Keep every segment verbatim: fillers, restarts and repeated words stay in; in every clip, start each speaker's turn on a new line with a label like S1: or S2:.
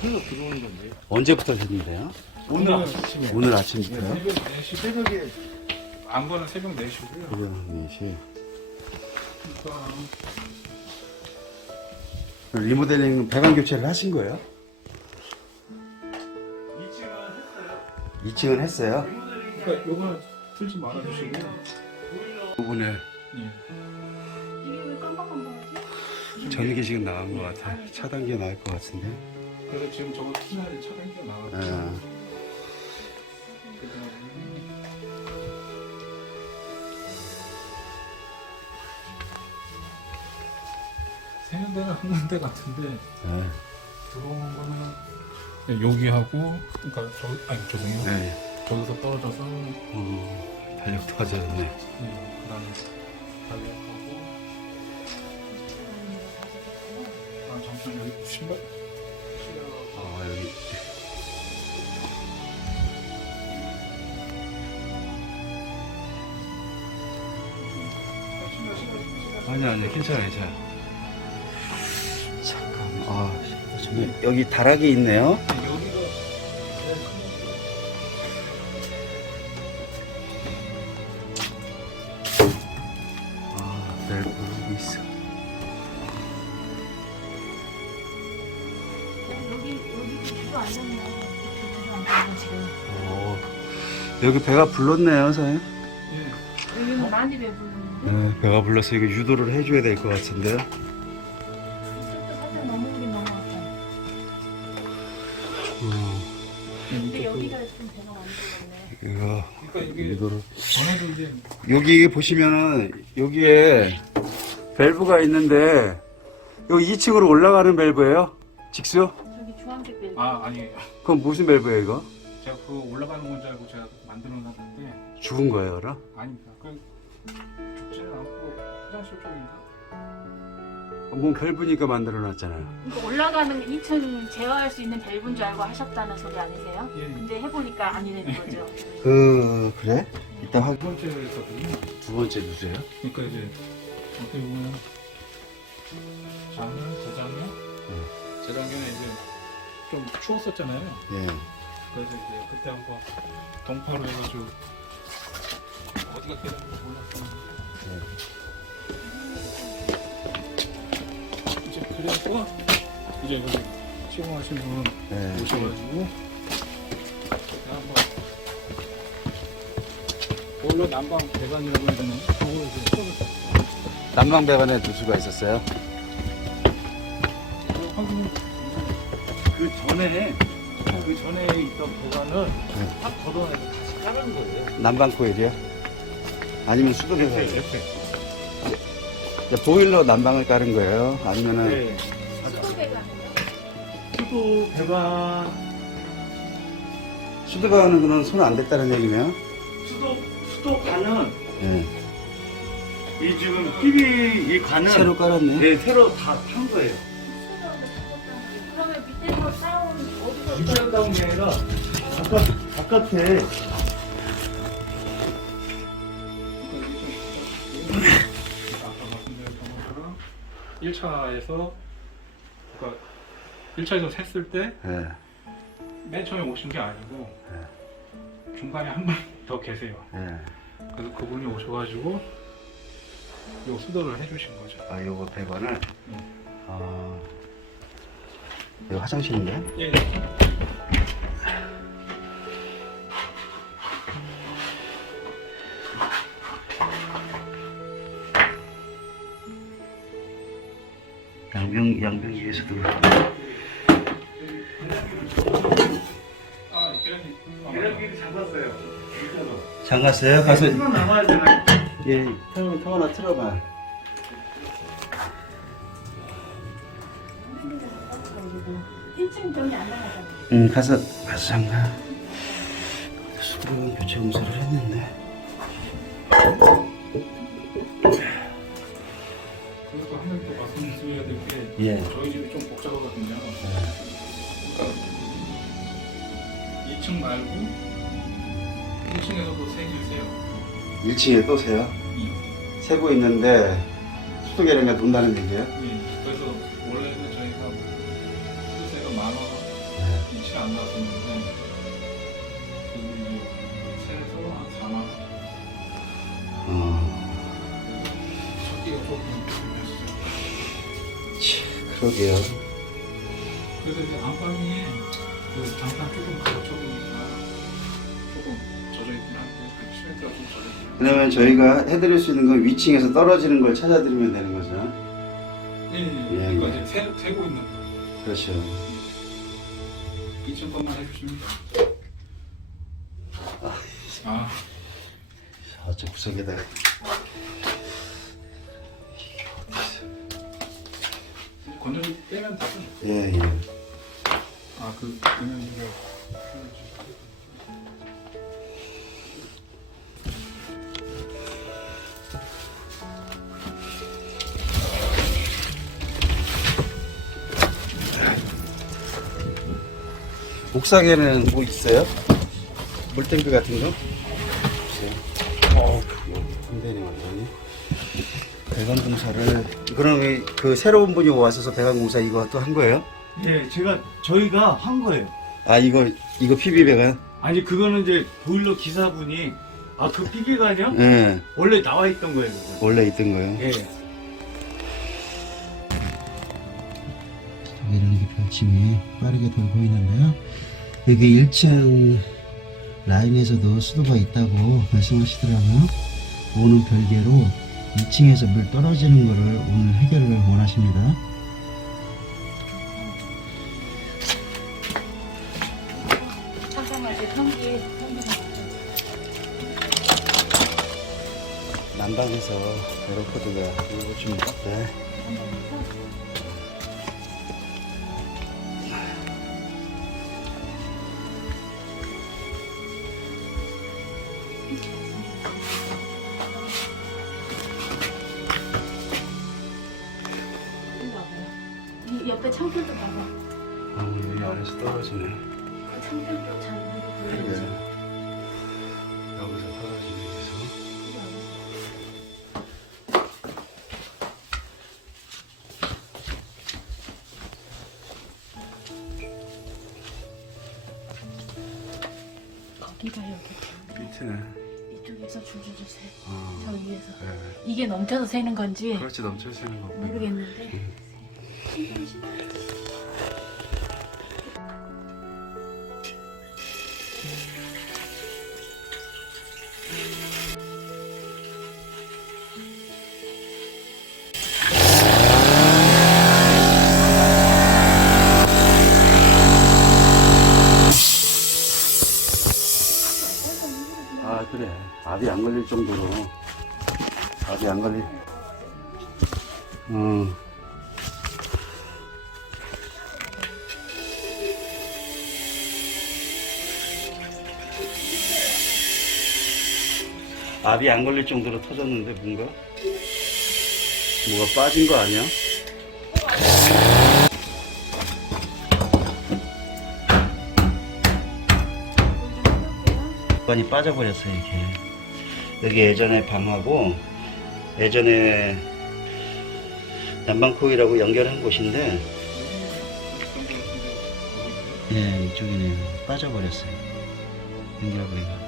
S1: 계속 들어오는 건데.
S2: 언제부터 됐는데요?
S1: 오늘 아침에.
S2: 오늘 아침부터요?
S1: 새벽 네 시, 새벽에 안 거는 새벽 네 시고요.
S2: 새벽 네 시.
S1: 그러니까
S2: 리모델링 배관 교체를 하신 거예요?
S1: 이 층은 했어요.
S2: 이 층은 했어요?
S1: 그러니까 요거는 틀지 말아주시고요.
S2: 부분에
S1: 예.
S3: 이게 왜 깜빡깜빡하지?
S2: 전기 지금 나간 것 같아. 차단기가 나올 것 같은데.
S1: 그래서 지금 저거 틀어야지 차단기가 나가고.
S2: 아,
S1: 그다음에 세면대는 한 군데 같은데
S2: 아,
S1: 들어온 거는 여기하고 그러니까 저 아니 죄송해요.
S2: 네.
S1: 저기서 떨어져서
S2: 어, 달력도 가져졌네.
S1: 네, 그다음에 달력하고 아 잠시만 여기 신발
S2: 아, 여기. 아니 아니 괜찮아 괜찮아. 잠깐. 아 정말 여기 다락이 있네요.
S1: 여기가
S2: 아 밸브 여기 있어.
S3: 여기 여기 주도 안 잡냐? 주도 안 잡냐 지금?
S2: 오, 여기 배가 불렀네요, 사장님.
S1: 예.
S3: 여기는 많이 배부르는데
S2: 네, 배가 불러서 이거 유도를 해줘야 될 것 같은데요.
S3: 이쪽도 살짝 넘어오긴 넘어갔다.
S2: 어,
S3: 근데 여기가 좀 배가 많이 불렀네.
S2: 이거
S1: 그러니까 이게
S2: 유도를.
S1: 전에도 이제
S2: 여기 보시면은 여기에 밸브가 있는데 여기 이 층으로 올라가는 밸브예요? 직수?
S3: 저기 주황색 벨.
S1: 아 아니에요.
S2: 그럼 무슨 밸브예요, 이거?
S1: 제가 그거 올라가는 건 줄 알고 제가 만들어 놨는데
S2: 죽은 거예요, 그럼?
S1: 아닙니다. 그 죽지는 않고 화장실 쪽인가?
S2: 뭔 밸브니까 만들어놨잖아요.
S3: 그러니까 올라가는 이 층 제어할 수 있는 밸브인 줄 알고 하셨다는 소리 아니세요?
S1: 예.
S3: 근데 해보니까 아니는 거죠.
S2: 그 그래? 이따
S1: 두
S2: 확.
S1: 번째였거든요.
S2: 두 번째 누세요?
S1: 그러니까 이제 어떻게 보면 작년, 재작년, 재작년에 이제 좀 추웠었잖아요.
S2: 예.
S1: 그래서 이제 그때 한번 동파로 해가지고 어디가 깨졌는지 몰랐었는데 이제 그래서 이제 여기 시공하신 분
S2: 네.
S1: 오셔가지고 한번 보일러 난방 배관이라고 해야 되나? 그거 이제 써줬어요.
S2: 난방 배관에 누수가 있었어요?
S1: 확인.
S4: 그 전에 그 전에 있던 보관을
S2: 네.
S4: 확 걷어내서 다시 깔은 거예요.
S2: 난방 코일이요? 아니면 수도배관?
S4: 옆에 옆에.
S2: 보일러 난방을 깔은 거예요? 아니면은
S4: 네.
S3: 수도 배관이요?
S4: 수도 배관
S2: 수도배관은 그럼 손 안 댔다는 얘기네요?
S4: 수도 수도 관은
S2: 예.
S4: 이 지금 피비 이 관은
S2: 새로 깔았네.
S4: 네 새로 다 판 거예요.
S3: 그러면 밑에서 쌓아온 어디서
S4: 유지한 가운 게 아니라 바깥 바깥에
S1: 아까 말씀드렸던 것처럼 일 차에서 그러니까 일 차에서 샜을 때 맨
S2: 예.
S1: 처음에 오신 게 아니고 중간에 한 분 더 계세요.
S2: 예.
S1: 그래서 그분이 오셔가지고 요 수도를 해주신 거죠.
S2: 아, 요거 배관을.
S1: 응.
S2: 아. 이거 화장실인데?
S1: 예.
S2: 양병, 양병기에서도.
S1: 아, 계란기.
S4: 계란기를 잡았어요. 진짜로.
S2: 장갔어요? 가서.
S4: 수만 남아야 되나?
S2: 예, 통, 통 하나 틀어봐.
S3: 일 층 정리 안 나가잖아.
S2: 응, 가서, 가서 잠가. 수도배관 교체 공사를 했는데.
S1: 그리고 한 가지 더 말씀드려야 될 게
S2: 예.
S1: 저희 집이 좀 복잡하거든요. 그러니까 이 층 말고 일 층에서도 세 개 세요.
S2: 일 층에 또 세요?
S1: 예.
S2: 세고 있는데, 수도계량가 돈다는 얘기예요?
S1: 예. 그래서 원래는 저희가 수세가 만 원, 안 나왔었는데 그리고 세에서 한 사만 원.
S2: 어,
S1: 찾기가 조금 힘들었어요.
S2: 치, 그러게요.
S1: 그래서 이제 안방이 그 장판 조금 가르쳐보니까 조금 젖어있긴 한데 그 시멘트가 좀 젖어있긴 한데
S2: 그러면 저희가 해드릴 수 있는 건 위층에서 떨어지는 걸 찾아드리면 되는 거죠?
S1: 예, 예.
S2: 예,
S1: 그러니까
S2: 예.
S1: 이제 세, 세고 있는 거
S2: 그렇죠.
S1: 이 층 것만 해주시면 아,
S2: 저쪽 구석에다가.
S1: 건전지 빼면 다죠.
S2: 예, 예.
S1: 아, 그, 그러면 이거
S2: 옥상에는 뭐 있어요? 물탱크 같은 거? 없어요. 어, 힘드네 완전히. 배관 공사를 그럼 그 새로운 분이 와서 배관 공사 이거 또 한 거예요?
S4: 예, 제가 저희가 한 거예요.
S2: 아 이거 이거 피비 배관?
S4: 아니 그거는 이제 보일러 기사분이 아 그 피기관이요?
S2: 예,
S4: 원래 나와 있던 거예요. 그거.
S2: 원래 있던 거예요.
S4: 예.
S2: 이렇게 별침이 빠르게 돌고 있는데요. 여기 일 층 라인에서도 수도가 있다고 말씀하시더라고요. 오는 별개로 이 층에서 물 떨어지는 거를 오늘 해결을 원하십니다.
S3: 잠깐만, 제 변기, 변기 좀
S2: 난방에서 에어코드가 이거 좀 네.
S3: 이 옆에 창틀도 봐봐.
S2: 아, 여기 안에서 떨어지네.
S3: 그 창틀도 잘 물이
S2: 그러게.
S3: 보이지.
S2: 여기서 떨어지네 계속.
S3: 거기가 여기.
S2: 밑에는.
S3: 이쪽에서 줄줄 주세요.
S2: 어,
S3: 저 위에서.
S2: 네.
S3: 이게 넘쳐서 새는 건지
S2: 그렇지 넘쳐 새는 거고.
S3: 모르겠는데.
S2: 아 그래. 압이 안 걸릴 정도로. 압이 안 걸릴. 음. 압이 안 걸릴 정도로 터졌는데 뭔가? 뭐가 빠진 거 아니야? 관이 빠져버렸어요 이렇게. 여기 예전에 방하고 예전에 난방코일하고 연결한 곳인데 예 이쪽이네요. 빠져버렸어요 연결고리가.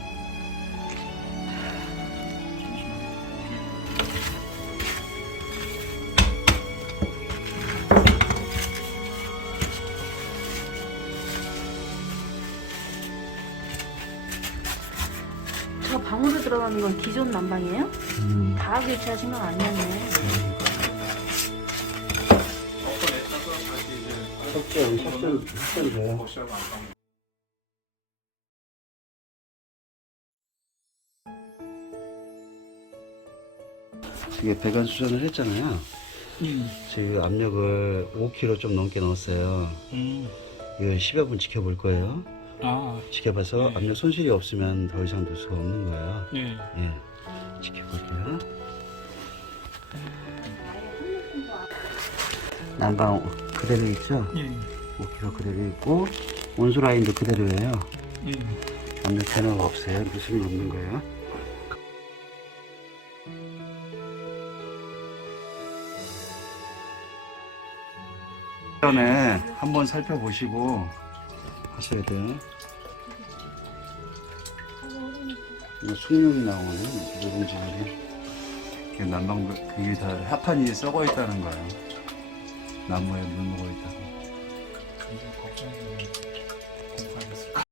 S3: 저 방으로 들어가는 건 기존 난방이에요?
S2: 음.
S3: 다 교체하신 건 아니었네.
S1: 어떤 애써서 다시 이제
S2: 석전 석전 석전돼요.
S1: 거실하고 안방
S2: 이게 배관 수전을 했잖아요.
S1: 음.
S2: 지금 압력을 오 킬로그램 좀 넘게 넣었어요.
S1: 음.
S2: 이거 십여 분 지켜볼 거예요.
S1: 아,
S2: 지켜봐서
S1: 네.
S2: 압력 손실이 없으면 더 이상 넣을 수가 없는 거예요.
S1: 네.
S2: 예, 지켜볼게요. 난방 그대로 있죠?
S1: 예.
S2: 오 킬로그램 그대로 있고 온수 라인도 그대로예요.
S1: 예.
S2: 압력 변화가 없어요. 누수는 없는 거예요. 전에 한번 살펴보시고 하셔야 돼요. 이거 숙명이 나오네. 누룽지들이.
S5: 그 난방 그게 다 하판이 썩어 있다는 거예요. 나무에 물 먹어 있다고.
S1: 이제 걱정이 공부하겠습니다.